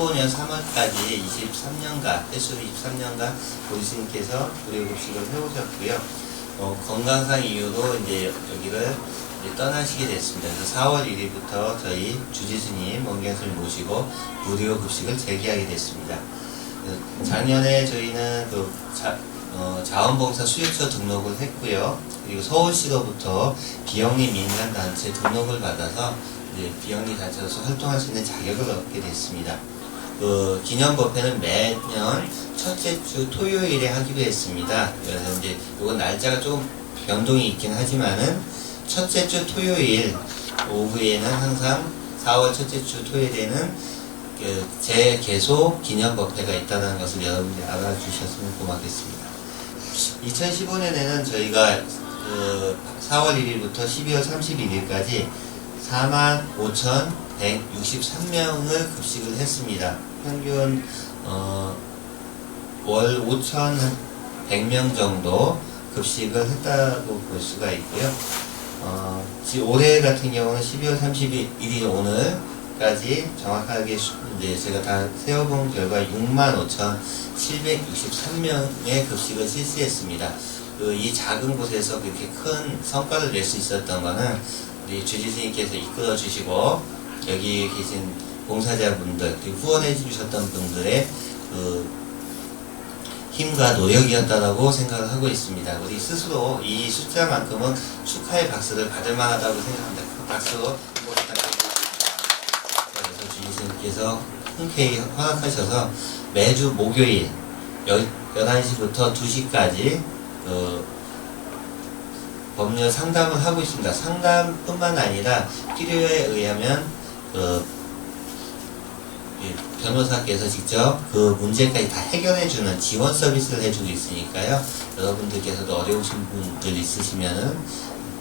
2022년 3월까지 23년간, 횟수로 23년간 우리 스님께서 무료 급식을 해오셨고요. 어, 건강상 이유로 이제 여기를 이제 떠나시게 됐습니다. 그래서 4월 1일부터 저희 주지스님, 원경스님 모시고 무료 급식을 재개하게 됐습니다. 그 작년에 저희는 그 자, 어, 자원봉사 수요처 등록을 했고요. 그리고 서울시로부터 비영리 민간단체 등록을 받아서 이제 비영리 단체로서 활동할 수 있는 자격을 얻게 됐습니다. 그 기념법회는 매년 첫째 주 토요일에 하기로 했습니다. 그래서 이제 이건 날짜가 조금 변동이 있긴 하지만은 첫째 주 토요일 오후에는 항상 4월 첫째 주 토요일에는 그 재개소 기념법회가 있다는 것을 여러분들이 알아주셨으면 고맙겠습니다. 2015년에는 저희가 그 4월 1일부터 12월 31일까지 45,163명을 급식을 했습니다. 평균 어, 월 5,100명 정도 급식을 했다고 볼 수가 있고요. 어, 지- 올해 같은 경우는 12월 31일 오늘 까지 정확하게 수- 이제 제가 다 세어본 결과 65,763명의 급식을 실시했습니다. 그 이 작은 곳에서 그렇게 큰 성과를 낼 수 있었던 거는 우리 주지스님께서 이끌어 주시고 여기 계신 봉사자분들 후원해 주셨던 분들의 그 힘과 노력이었다라고 생각을 하고 있습니다. 우리 스스로 이 숫자만큼은 축하의 박수를 받을 만하다고 생각합니다. 그 부탁드리겠습니다. 그래서 주님께서 흔쾌히 허락하셔서 매주 목요일 11시부터 2시까지 그 법률 상담을 하고 있습니다. 상담뿐만 아니라 필요에 의하면 그 이 변호사께서 직접 그 문제까지 다 해결해주는 지원 서비스를 해주고 있으니까요. 여러분들께서도 어려우신 분들 있으시면은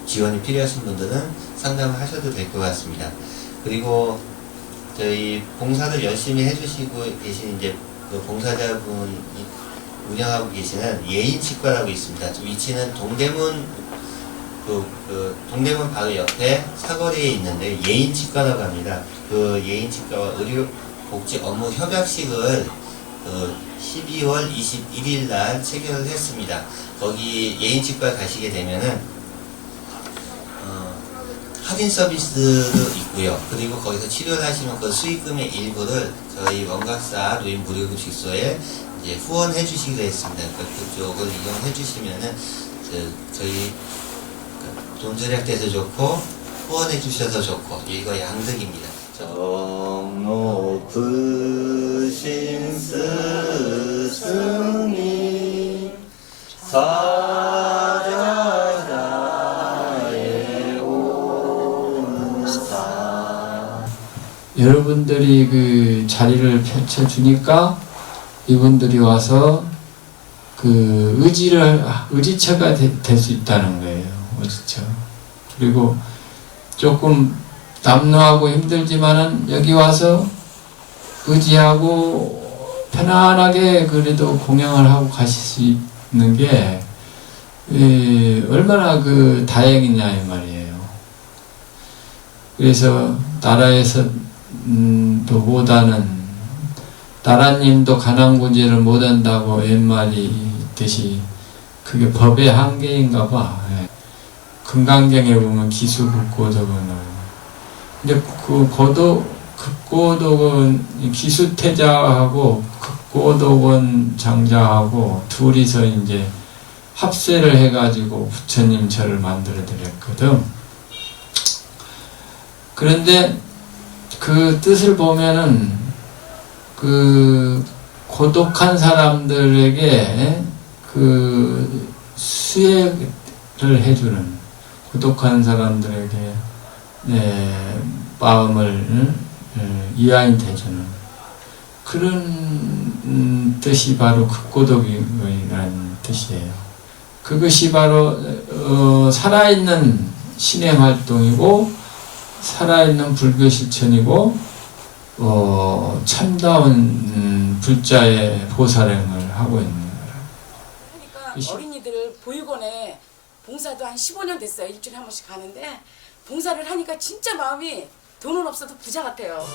지원이 필요하신 분들은 상담을 하셔도 될 것 같습니다. 그리고 저희 봉사를 열심히 해주시고 계신 이제 그 봉사자분이 운영하고 계시는 예인치과라고 있습니다. 저 위치는 동대문 그, 그 동대문 바로 옆에 사거리에 있는데 예인치과라고 합니다. 그 예인치과와 의료 복지 업무 협약식을 그 12월 21일 날 체결을 했습니다. 거기 예인치과 가시게 되면은 어, 할인 서비스도 있고요. 그리고 거기서 치료를 하시면 그 수익금의 일부를 저희 원각사 노인 무료급식소에 이제 후원해 주시기로 했습니다. 그러니까 그쪽을 이용해 주시면은 그 저희 그돈 절약돼서 좋고 후원해 주셔서 좋고 이거 양득입니다. 여러분들이 그 자리를 펼쳐주니까 이분들이 와서 그 의지를 의지처가 될 수 있다는 거예요. 의지처. 그리고 조금 남루하고 힘들지만은 여기 와서 의지하고 편안하게 그래도 공양을 하고 가실 수 있는 게 에, 얼마나 그 다행이냐 이 말이에요. 그래서 나라에서 음, 또 못하는 나라님도 가난 구제를 못한다고 웬말이 있듯이 그게 법의 한계인가 봐. 예. 금강경에 보면 기수극고덕은 근데 그 고독 극고독은 기수태자하고 극고독은 장자하고 둘이서 이제 합세를 해가지고 부처님 절을 만들어 드렸거든. 그런데 그 뜻을 보면은 그 고독한 사람들에게 그 수혜를 해주는 고독한 사람들에게 네, 마음을 예, 이완이 되주는 그런 음, 뜻이 바로 극고독이라는 뜻이에요. 그것이 바로 어, 살아있는 신행 활동이고 살아있는 불교 실천이고 어, 참다운 음, 불자의 보살행을 하고 있는 거라. 그러니까. 어린이들 보육원에 봉사도 한 15년 됐어요. 일주일에 한 번씩 가는데 봉사를 하니까 진짜 마음이 돈은 없어도 부자 같아요.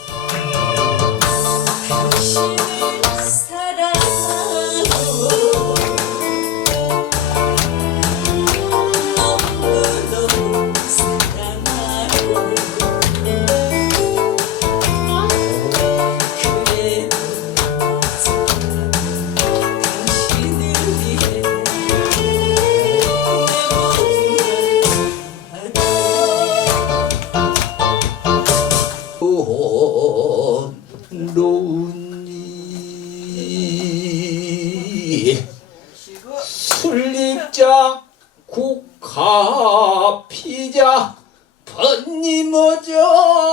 번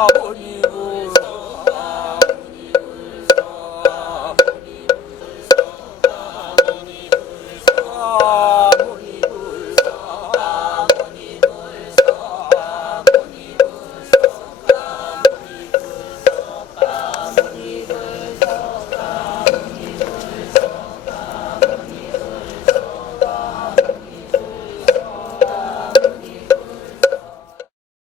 아, 뭐